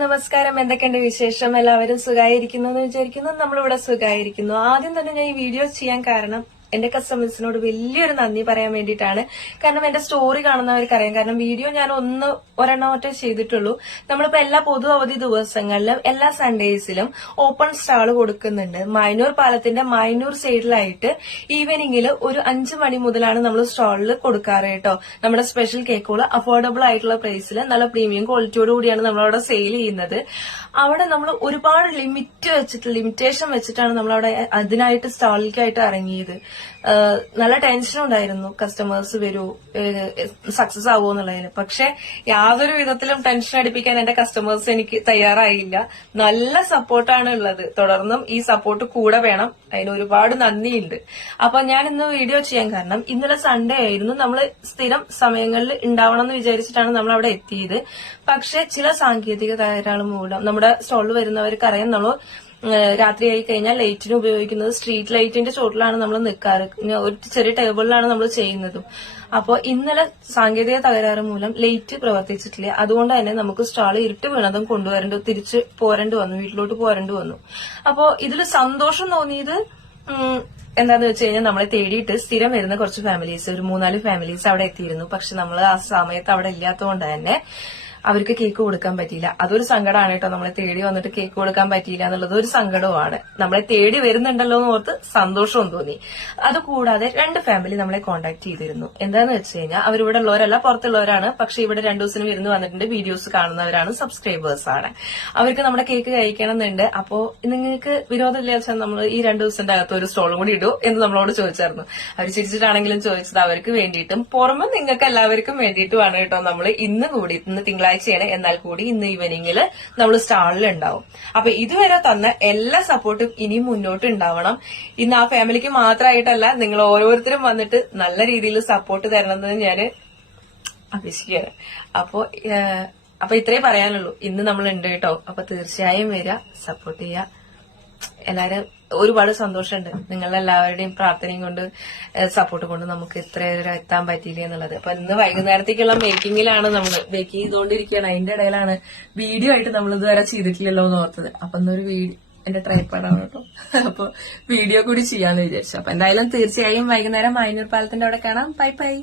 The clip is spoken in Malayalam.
നമസ്കാരം. എന്തൊക്കെയുണ്ട് വിശേഷം? എല്ലാവരും സുഖമായിരിക്കുന്നു എന്ന് വിചാരിക്കുന്നു. നമ്മളിവിടെ സുഖമായിരിക്കുന്നു. ആദ്യം തന്നെ ഞാൻ ഈ വീഡിയോ ചെയ്യാൻ കാരണം എന്റെ കസ്റ്റമേഴ്സിനോട് വലിയൊരു നന്ദി പറയാൻ വേണ്ടിയിട്ടാണ്. കാരണം എന്റെ സ്റ്റോറി കാണുന്നവർക്ക് അറിയാം. കാരണം വീഡിയോ ഞാൻ ഒരെണ്ണമൊറ്റേ ചെയ്തിട്ടുള്ളൂ. നമ്മളിപ്പോ എല്ലാ പൊതു അവധി ദിവസങ്ങളിലും എല്ലാ സൺഡേസിലും ഓപ്പൺ സ്റ്റാൾ കൊടുക്കുന്നുണ്ട്. മൈനൂർ പാലത്തിന്റെ മൈനൂർ സൈഡിലായിട്ട് ഈവനിങ്ങിൽ ഒരു 5 മണി മുതലാണ് നമ്മൾ സ്റ്റാളിൽ കൊടുക്കാറ് കേട്ടോ. നമ്മുടെ സ്പെഷ്യൽ കേക്കുകൾ അഫോർഡബിൾ ആയിട്ടുള്ള പ്രൈസിൽ നല്ല പ്രീമിയം ക്വാളിറ്റിയോട് കൂടിയാണ് നമ്മളവിടെ സെയിൽ ചെയ്യുന്നത്. അവിടെ നമ്മൾ ഒരുപാട് ലിമിറ്റേഷൻ വെച്ചിട്ടാണ് നമ്മളവിടെ അതിനായിട്ട് സ്റ്റാളിലേക്കായിട്ട് ഇറങ്ങിയത്. നല്ല ടെൻഷൻ ഉണ്ടായിരുന്നു, കസ്റ്റമേഴ്സ് വരൂ, സക്സസ് ആവുമോ എന്നുള്ളതിന്. പക്ഷെ യാതൊരു വിധത്തിലും ടെൻഷൻ അടിപ്പിക്കാൻ എന്റെ കസ്റ്റമേഴ്സ് എനിക്ക് തയ്യാറായില്ല. നല്ല സപ്പോർട്ടാണ് ഉള്ളത്. തുടർന്നും ഈ സപ്പോർട്ട് കൂടെ വേണം. അതിന് ഒരുപാട് നന്ദിയുണ്ട്. അപ്പൊ ഞാൻ ഇന്ന് വീഡിയോ ചെയ്യാൻ കാരണം ഇന്നലെ സൺഡേ ആയിരുന്നു. നമ്മൾ സ്ഥിരം സമയങ്ങളിൽ ഉണ്ടാവണം എന്ന് വിചാരിച്ചിട്ടാണ് നമ്മൾ അവിടെ എത്തിയത്. പക്ഷെ ചില സാങ്കേതിക തകരാറ് മൂലം നമ്മുടെ സ്റ്റോളിൽ വരുന്നവർക്ക് അറിയാം, നമ്മൾ രാത്രിയായി കഴിഞ്ഞാൽ ലൈറ്റിന് ഉപയോഗിക്കുന്നത് സ്ട്രീറ്റ് ലൈറ്റിന്റെ ചോട്ടിലാണ് നമ്മൾ നിൽക്കാറ്. ഒരു ചെറിയ ടേബിളിലാണ് നമ്മൾ ചെയ്യുന്നതും. അപ്പോൾ ഇന്നലെ സാങ്കേതിക തകരാറ് മൂലം ലൈറ്റ് പ്രവർത്തിച്ചിട്ടില്ല. അതുകൊണ്ട് തന്നെ നമുക്ക് സ്റ്റാൾ ഇരുട്ട് വീണതും തിരിച്ച് പോരേണ്ടി വന്നു, വീട്ടിലോട്ട് പോരേണ്ടി വന്നു. അപ്പോ ഇതിൽ സന്തോഷം തോന്നിയത് എന്താന്ന് വെച്ച് കഴിഞ്ഞാൽ നമ്മളെ തേടിയിട്ട് സ്ഥിരം വരുന്ന കുറച്ച് ഫാമിലീസ്, ഒരു 3-4 ഫാമിലീസ് അവിടെ എത്തിയിരുന്നു. പക്ഷെ നമ്മൾ ആ സമയത്ത് അവിടെ ഇല്ലാത്തതുകൊണ്ട് തന്നെ അവർക്ക് കേക്ക് കൊടുക്കാൻ പറ്റിയില്ല. അതൊരു സങ്കടമാണ് കേട്ടോ. നമ്മളെ തേടി വന്നിട്ട് കേക്ക് കൊടുക്കാൻ പറ്റിയില്ല എന്നുള്ളത് ഒരു സങ്കടവുമാണ്. നമ്മളെ തേടി വരുന്നുണ്ടല്ലോ എന്ന് ഓർത്ത് സന്തോഷവും തോന്നി. അതുകൂടാതെ 2 ഫാമിലി നമ്മളെ കോൺടാക്ട് ചെയ്തിരുന്നു. എന്താന്ന് വെച്ച് കഴിഞ്ഞാൽ അവരിവിടെ ഉള്ളവരല്ല, പുറത്തുള്ളവരാണ്. പക്ഷെ ഇവിടെ 2 ദിവസം വിരുന്ന് വന്നിട്ടുണ്ട്, വീഡിയോസ് കാണുന്നവരാണ്, സബ്സ്ക്രൈബേഴ്സ് ആണ്. അവർക്ക് നമ്മുടെ കേക്ക് കഴിക്കണം എന്നുണ്ട്. അപ്പോ നിങ്ങൾക്ക് വിരോധമില്ല വെച്ചാൽ നമ്മൾ ഈ 2 ദിവസത്തിന്റെ അകത്ത് ഒരു സ്റ്റോളും കൂടി ഇടൂ എന്ന് നമ്മളോട് ചോദിച്ചായിരുന്നു. അവർ ചിരിച്ചിട്ടാണെങ്കിലും ചോദിച്ചത് അവർക്ക് വേണ്ടിയിട്ടും പുറമെ നിങ്ങൾക്ക് എല്ലാവർക്കും വേണ്ടിയിട്ടുമാണ് കേട്ടോ. നമ്മൾ ഇന്ന് തിങ്കളാഴ്ചയാണ്, എന്നാൽ കൂടി ഇന്ന് ഈവനിങ്ങിൽ നമ്മൾ സ്റ്റാളിൽ ഉണ്ടാവും. അപ്പൊ ഇതുവരെ തന്ന എല്ലാ സപ്പോർട്ടും ഇനിയും മുന്നോട്ട് ഉണ്ടാവണം. ഇന്ന് ആ ഫാമിലിക്ക് മാത്രമായിട്ടല്ല, നിങ്ങൾ ഓരോരുത്തരും വന്നിട്ട് നല്ല രീതിയിൽ സപ്പോർട്ട് തരണമെന്ന് ഞാൻ അപേക്ഷിക്കുകയാണ്. അപ്പൊ ഇത്രേ പറയാനുള്ളൂ. ഇന്ന് നമ്മൾ ഉണ്ട് കേട്ടോ. അപ്പൊ തീർച്ചയായും വരിക, സപ്പോർട്ട് ചെയ്യുക. എല്ലാരും ഒരുപാട് സന്തോഷമുണ്ട്. നിങ്ങളെല്ലാവരുടെയും പ്രാർത്ഥനയും കൊണ്ട് സപ്പോർട്ട് കൊണ്ട് നമുക്ക് ഇത്ര എത്താൻ പറ്റിയില്ല എന്നുള്ളത്. അപ്പൊ ഇന്ന് വൈകുന്നേരത്തേക്കുള്ള മേക്കിങ്ങിലാണ് നമ്മൾ ബേക്ക് ചെയ്തുകൊണ്ടിരിക്കുകയാണ്. അതിന്റെ ഇടയിലാണ് വീഡിയോ ആയിട്ട് നമ്മൾ ഇതുവരെ ചെയ്തിട്ടില്ലല്ലോ എന്ന് ഓർത്തത്. അപ്പൊ ഇന്നൊരു എന്റെ ട്രൈപ്പാടാണ് കേട്ടോ. അപ്പൊ വീഡിയോ കൂടി ചെയ്യാന്ന് വിചാരിച്ചു. അപ്പൊ എന്തായാലും തീർച്ചയായും വൈകുന്നേരം മൈനൂർ പാലത്തിന്റെ അവിടെ കാണാം. Bye bye.